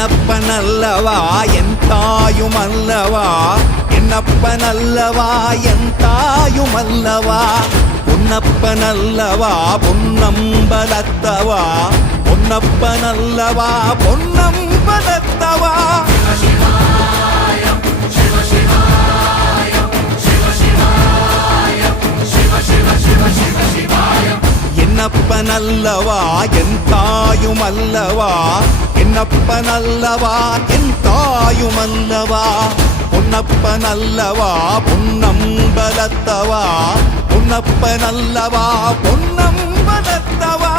என்னப்பனல்லவா என் தாயுமல்லவா, என்னப்பனல்லவா என் தாயுமல்லவா, பொன்னப்பனல்லவா பொன்னம்பலத்தவா, பொன்னப்பனல்லவா பொன்னம்பலத்தவா. என்னப்பனல்லவா என் தாயுமல்லவா, என்னப்பனல்லவா என் தாயுமல்லவா, பொன்னப்பனல்லவா பொன்னம்பலத்தவா, பொன்னப்பனல்லவா பொன்னம்பலத்தவா.